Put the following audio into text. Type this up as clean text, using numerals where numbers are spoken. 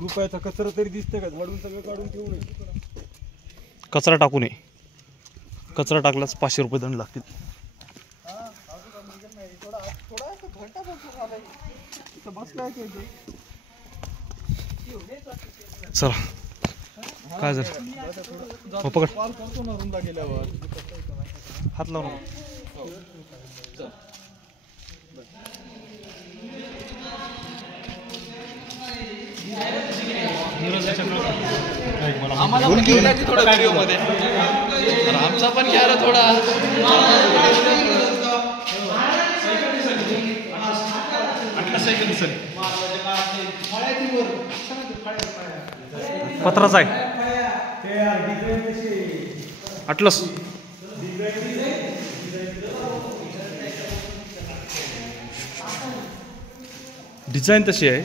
रुपयाचा कचरा तरी दिसतंय का? झाडून सगळं काढून ठेवू नये. कचरा टाकू नये. कचरा टाकल्यास 500 रुपये दंड लागतील. चला काय झालं? हो पकड. हात लावू नको. आम्हाला पण घेऊन या की थोडा व्हिडिओ मध्ये. आमचा पण घ्या रे थोडा. 8 सेकंद सर. पत्राचा आहे. अटलस डिझाईन तशी आहे.